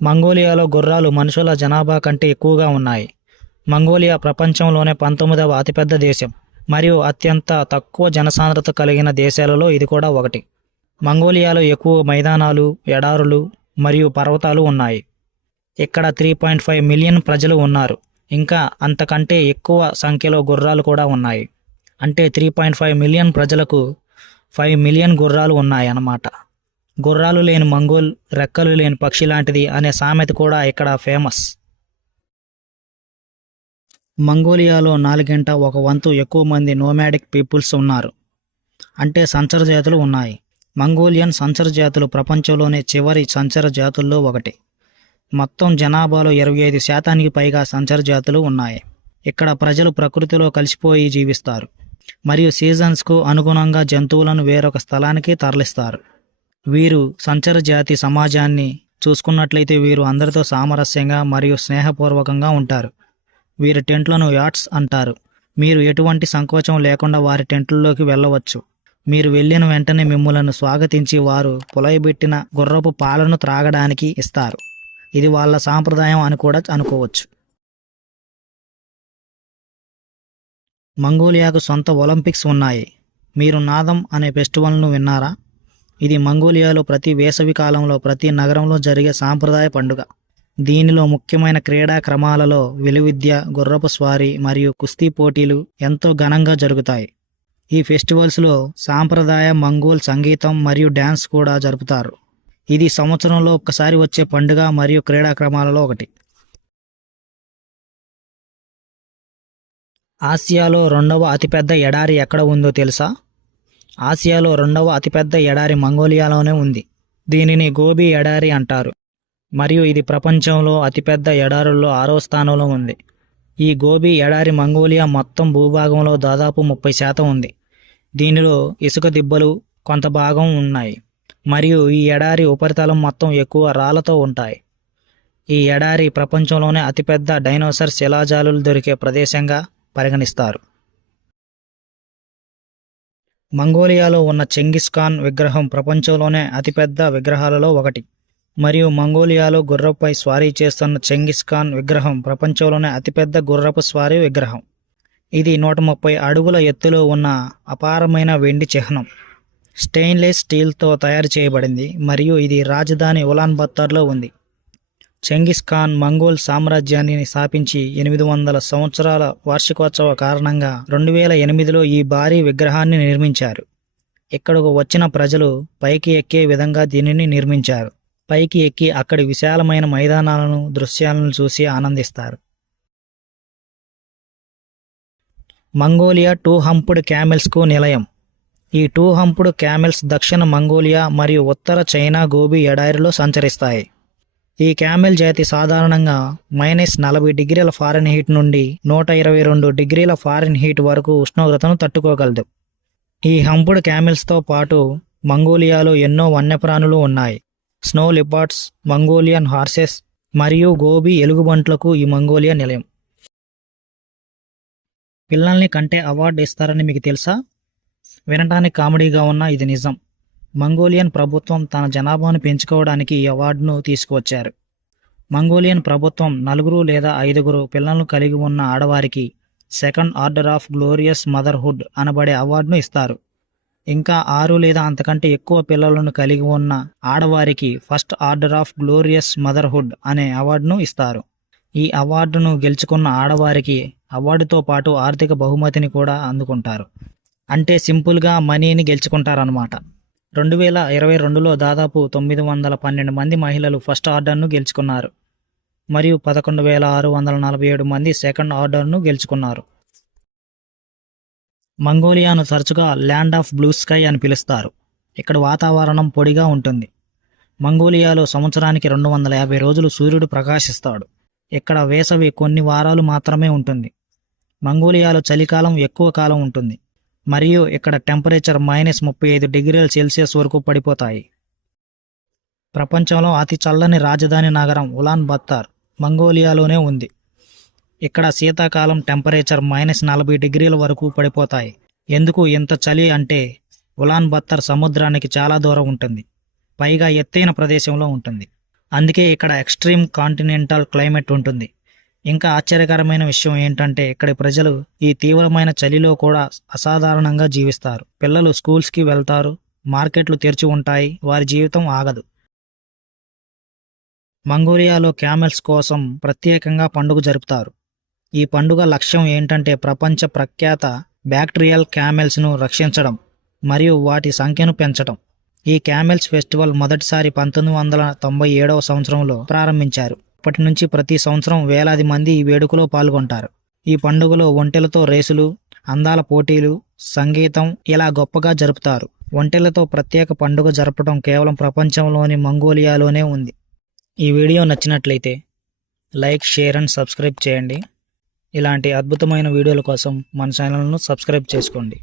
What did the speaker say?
మంగోలియాలో గుర్రాలు మనుషుల జనాభా కంటే ఎక్కువగా ఉన్నాయి. మంగోలియా ప్రపంచంలోనే 19వ అతిపెద్ద దేశం మరియు అత్యంత తక్కువ జనసాంద్రత కలిగిన దేశాలలో ఇది కూడా ఒకటి. మంగోలియాలో ఎక్కువ మైదానాలు, ఎడారులు మరియు పర్వతాలు ఉన్నాయి. ఇక్కడ 3.5 మిలియన్ ప్రజలు ఉన్నారు. ఇంకా అంతకంటే ఎక్కువ సంఖ్యలో గుర్రాలు కూడా ఉన్నాయి. అంటే 3.5 మిలియన్ ప్రజలకు 5 మిలియన్ గుర్రాలు ఉన్నాయన్నమాట. గుర్రాలు లేని మంగోల్ రెక్కలు లేని పక్షి లాంటిది అనే సామెత కూడా ఇక్కడ ఫేమస్. మంగోలియాలో 1/4 ఎక్కువ మంది నోమాడిక్ పీపుల్స్ ఉన్నారు. అంటే సంచర జాతులు ఉన్నాయి. మంగోలియన్ సంచర జాతులు ప్రపంచంలోనే చివరి సంచర జాతుల్లో ఒకటి. మొత్తం జనాభాలో 25% పైగా సంచర జాతులు ఉన్నాయి. ఇక్కడ ప్రజలు ప్రకృతిలో కలిసిపోయి జీవిస్తారు మరియు సీజన్స్కు అనుగుణంగా జంతువులను వేరొక స్థలానికి తరలిస్తారు. వీరు సంచర జాతి సమాజాన్ని చూసుకున్నట్లయితే వీరు అందరితో సామరస్యంగా మరియు స్నేహపూర్వకంగా ఉంటారు. వీరి టెంట్లను యాట్స్ అంటారు. మీరు ఎటువంటి సంకోచం లేకుండా వారి టెంట్లలోకి వెళ్ళవచ్చు. మీరు వెళ్ళిన వెంటనే మిమ్మలను స్వాగతించి వారు పులయబెట్టిన గుర్రపు పాలను త్రాగడానికి ఇస్తారు. ఇది వాళ్ళ సాంప్రదాయం అని కూడా అనుకోవచ్చు. మంగోలియాకు సొంత ఒలింపిక్స్ ఉన్నాయి. మీరు నాదం అనే ఫెస్టివల్ను విన్నారా? ఇది మంగోలియాలో ప్రతి వేసవి కాలంలో ప్రతి నగరంలో జరిగే సాంప్రదాయ పండుగ. దీనిలో ముఖ్యమైన క్రీడా క్రమాలలో విలువిద్య, గుర్రపు స్వారీ మరియు కుస్తీ పోటీలు ఎంతో ఘనంగా జరుగుతాయి. ఈ ఫెస్టివల్స్లో సాంప్రదాయ మంగోల్ సంగీతం మరియు డ్యాన్స్ కూడా జరుపుతారు. ఇది సంవత్సరంలో ఒక్కసారి వచ్చే పండుగ మరియు క్రీడా క్రమాలలో ఒకటి. ఆసియాలో 2వ అతిపెద్ద ఎడారి ఎక్కడ ఉందో తెలుసా? ఆసియాలో 2వ అతిపెద్ద ఎడారి మంగోలియాలోనే ఉంది. దీనిని గోబీ ఎడారి అంటారు మరియు ఇది ప్రపంచంలో అతిపెద్ద ఎడారుల్లో 6వ స్థానంలో ఉంది. ఈ గోబీ ఎడారి మంగోలియా మొత్తం భూభాగంలో దాదాపు 30% ఉంది. దీనిలో ఇసుక దిబ్బలు కొంత భాగం ఉన్నాయి మరియు ఈ ఎడారి ఉపరితలం మొత్తం ఎక్కువ రాళ్లతో ఉంటాయి. ఈ ఎడారి ప్రపంచంలోనే అతిపెద్ద డైనోసార్ శిలాజాలులు దొరికే ప్రదేశంగా పరిగణిస్తారు. మంగోలియాలో ఉన్న చెంగిస్ ఖాన్ విగ్రహం ప్రపంచంలోనే అతిపెద్ద విగ్రహాలలో ఒకటి మరియు మంగోలియాలో గుర్రపై స్వారీ చేస్తున్న చెంగిస్ ఖాన్ విగ్రహం ప్రపంచంలోనే అతిపెద్ద గుర్రపు స్వారీ విగ్రహం. ఇది 130 అడుగుల ఎత్తులో ఉన్న అపారమైన వెండి చిహ్నం. స్టెయిన్లెస్ స్టీల్తో తయారు చేయబడింది మరియు ఇది రాజధాని ఉలాన్బత్తర్లో ఉంది. చెంగిస్ ఖాన్ మంగోల్ సామ్రాజ్యాన్ని స్థాపించి 800 సంవత్సరాల వార్షికోత్సవ కారణంగా 2008లో ఈ భారీ విగ్రహాన్ని నిర్మించారు. ఇక్కడకు వచ్చిన ప్రజలు పైకి ఎక్కే విధంగా దీనిని నిర్మించారు. పైకి ఎక్కి అక్కడి విశాలమైన మైదానాలను, దృశ్యాలను చూసి ఆనందిస్తారు. మంగోలియా 2 హంప్డ్ క్యామెల్స్కు నిలయం. ఈ 2 హంప్డ్ క్యామెల్స్ దక్షిణ మంగోలియా మరియు ఉత్తర చైనా గోబీ ఎడారిలో సంచరిస్తాయి. ఈ క్యామెల్ జాతి సాధారణంగా -40 డిగ్రీల ఫారెన్హీట్ నుండి 122 డిగ్రీల ఫారెన్హీట్ వరకు ఉష్ణోగ్రతను తట్టుకోగలదు. ఈ హంప్డ్ క్యామెల్స్తో పాటు మంగోలియాలో ఎన్నో వన్యప్రాణులు ఉన్నాయి. స్నో లిపార్డ్స్, మంగోలియన్ హార్సెస్ మరియు గోబీ ఎలుగుబంట్లకు ఈ మంగోలియా నిలయం. పిల్లల్ని కంటే అవార్డు ఇస్తారని మీకు తెలుసా? వినటానికి కామెడీగా ఉన్న ఇది నిజం. మంగోలియన్ ప్రభుత్వం తన జనాభాను పెంచుకోవడానికి ఈ అవార్డును తీసుకువచ్చారు. మంగోలియన్ ప్రభుత్వం 4 లేదా 5 పిల్లలను కలిగి ఉన్న ఆడవారికి second order of glorious motherhood అనబడే అవార్డును ఇస్తారు. ఇంకా 6 లేదా అంతకంటే ఎక్కువ పిల్లలను కలిగి ఉన్న ఆడవారికి first order of glorious motherhood అనే అవార్డును ఇస్తారు. ఈ అవార్డును గెలుచుకున్న ఆడవారికి అవార్డుతో పాటు ఆర్థిక బహుమతిని కూడా అందుకుంటారు. అంటే సింపుల్గా మనీని గెలుచుకుంటారన్నమాట. 2022లో దాదాపు 912 మంది మహిళలు ఫస్ట్ ఆర్డర్ను గెలుచుకున్నారు మరియు 11,647 మంది సెకండ్ ఆర్డర్ను గెలుచుకున్నారు. మంగోలియాను తరచుగా ల్యాండ్ ఆఫ్ బ్లూ స్కై అని పిలుస్తారు. ఇక్కడ వాతావరణం పొడిగా ఉంటుంది. మంగోలియాలో సంవత్సరానికి 250 రోజులు సూర్యుడు ప్రకాశిస్తాడు. ఇక్కడ వేసవి కొన్ని వారాలు మాత్రమే ఉంటుంది. మంగోలియాలో చలికాలం ఎక్కువ కాలం ఉంటుంది మరియు ఇక్కడ టెంపరేచర్ -35 డిగ్రీల సెల్సియస్ వరకు పడిపోతాయి. ప్రపంచంలో అతి చల్లని రాజధాని నగరం ఉలాన్ బత్తర్ మంగోలియాలోనే ఉంది. ఇక్కడ శీతాకాలం టెంపరేచర్ -40 డిగ్రీల వరకు పడిపోతాయి. ఎందుకు ఇంత చలి అంటే ఉలాన్ బత్తర్ సముద్రానికి చాలా దూరం ఉంటుంది, పైగా ఎత్తైన ప్రదేశంలో ఉంటుంది. అందుకే ఇక్కడ ఎక్స్ట్రీమ్ కాంటినెంటల్ క్లైమేట్ ఉంటుంది. ఇంకా ఆశ్చర్యకరమైన విషయం ఏంటంటే ఇక్కడి ప్రజలు ఈ తీవ్రమైన చలిలో కూడా అసాధారణంగా జీవిస్తారు. పిల్లలు స్కూల్స్కి వెళ్తారు, మార్కెట్లు తెరిచి ఉంటాయి, వారి జీవితం ఆగదు. మంగోలియాలో క్యామెల్స్ కోసం ప్రత్యేకంగా పండుగ జరుపుతారు. ఈ పండుగ లక్ష్యం ఏంటంటే ప్రపంచ ప్రఖ్యాత బ్యాక్టీరియల్ క్యామెల్స్ను రక్షించడం మరియు వాటి సంఖ్యను పెంచడం. ఈ క్యామెల్స్ ఫెస్టివల్ మొదటిసారి 1997వ సంవత్సరంలో ప్రారంభించారు. అప్పటి నుంచి ప్రతి సంవత్సరం వేలాది మంది ఈ వేడుకలో పాల్గొంటారు. ఈ పండుగలో ఒంటెలతో రేసులు, అందాల పోటీలు, సంగీతం ఇలా గొప్పగా జరుపుతారు. ఒంటెలతో ప్రత్యేక పండుగ జరపడం కేవలం ప్రపంచంలోని మంగోలియాలోనే ఉంది. ఈ వీడియో నచ్చినట్లయితే లైక్, షేర్ అండ్ సబ్స్క్రైబ్ చేయండి. ఇలాంటి అద్భుతమైన వీడియోల కోసం మన ఛానల్ను సబ్స్క్రైబ్ చేసుకోండి.